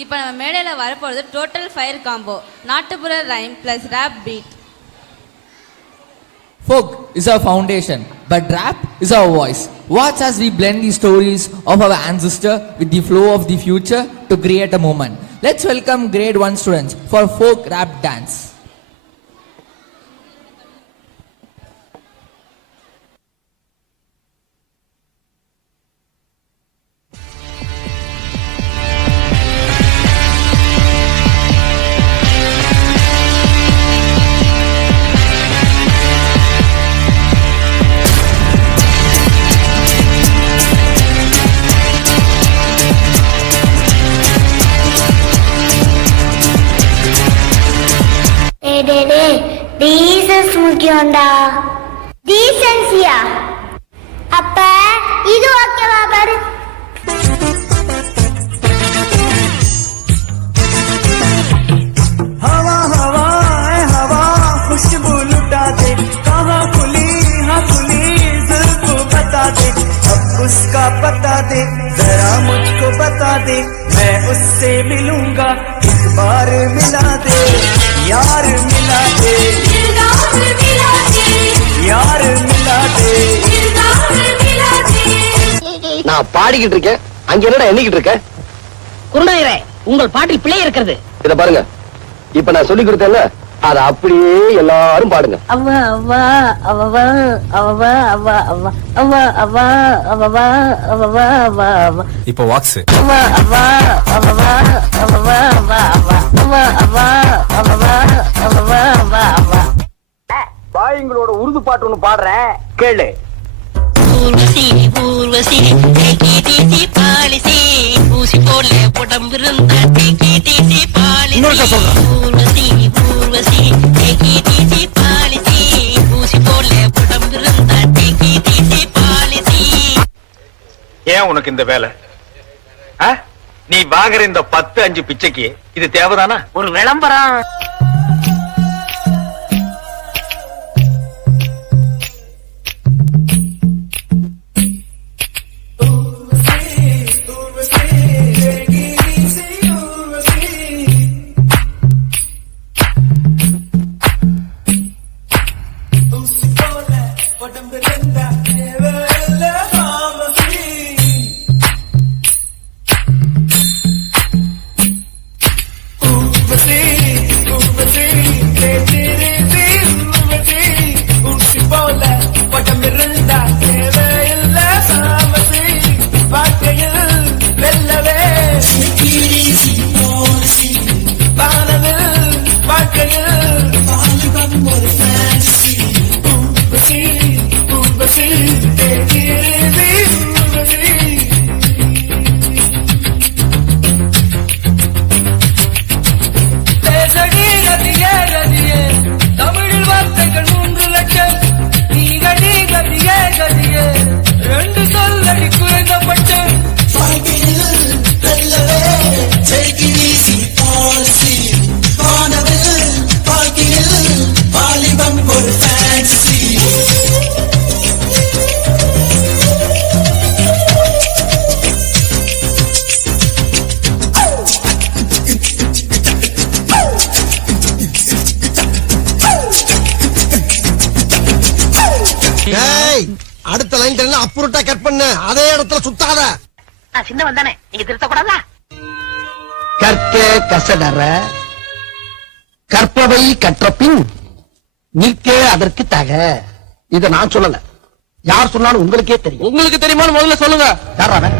இப்போ நம்ம மேடையில் வரப்போகிறது டோட்டல் ஃபயர் காம்போ, நாட்டுப்புற rhyme plus rap beat. Folk is our foundation, but rap is our voice. Watch as we blend the stories of our ancestor with the flow of the future to create a moment. Let's welcome grade 1 students for folk rap dance. Decency முக்கியம்டா. டீசன்சியா? அப்ப இது ஓகேவா பாரு. हवा हवा हवा खुशबू लुटा दे, कहाँ खुली हाँ खुली दिल को बता दे, अब उसका पता दे जरा मुझको बता दे, मैं उससे मिलूंगा एक बार मिला दे, यार मिला दे, यार मिला दे. நான் பாடிக்கிட்டு இருக்கேன், அங்க என்னடா எண்ணிக்கிட்டு இருக்க? குருநாயரே, உங்கள் பாட்டில் பிழை இருக்கிறது. இத பாருங்க, இப்ப நான் சொல்லி கொடுத்தேன்ல, அத அப்படியே எல்லாரும் பாடுங்க. அவ்வா அவ்வா அவ்வா அவ்வா அவ்வா அவ்வா அவ்வா அவ்வா அவ்வா அவ்வா அவ்வா அவ்வா. இப்போ வாக்ஸ் அவ்வா அவ்வா அவ்வா அவ்வா அவ்வா அவ்வா அவ்வா அவ்வா அவ்வா அவ்வா அவ்வா அவ்வா. பாய்ங்களோட உருது பாட்டு ஒண்ணு பாடுறேன், கேளு. ஊர்வசி ஊர்வசி தேக்கி தீசி பாலிசி ஊசி போல உடம்பு இருந்தா தேக்கி தீசி பாலிசி. ஊர்வசி ஊர்வசி தேக்கி தீசி பாலிசி ஊசி போல உடம்பு இருந்தா தேக்கி தீசி பாலிசி. ஏன் உனக்கு இந்த வேலை? நீ வாங்குற இந்த 10-5 பிச்சைக்கு இது தேவைதானா? ஒரு விளம்பரம். தமிழில் வார்த்தைகள் 3 லட்சம், நீ கடி கதியே கதியே 2 சொல்லடி குறைந்தபட்சம். அடுத்த லைன் அப்புறட்டா கட் பண்ண, அதே இடத்துல சுத்தாத. நான் சின்ன வந்தானே, நீங்க திருத்தக்கூடாதா? கற்க கசடற கற்பவை கற்ற பின் நிற்க அதற்கு தக. இத நான் சொல்லல, யார் சொன்னாலும் உங்களுக்கே தெரியும். உங்களுக்கு தெரியுமான்னு முதல்ல சொல்லுங்க. யாராவன்?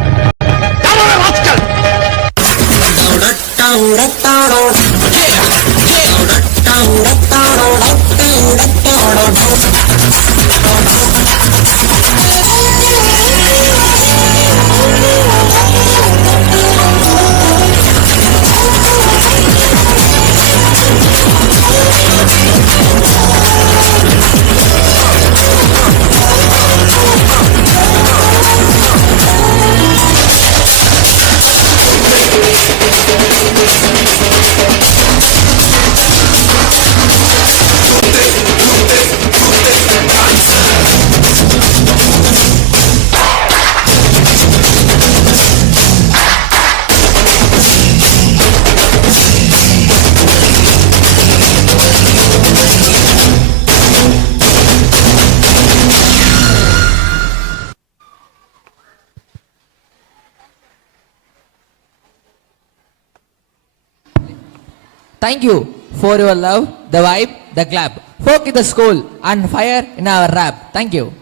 Thank you for your love, the vibe, the clap. Folk in the school and fire in our rap. Thank you.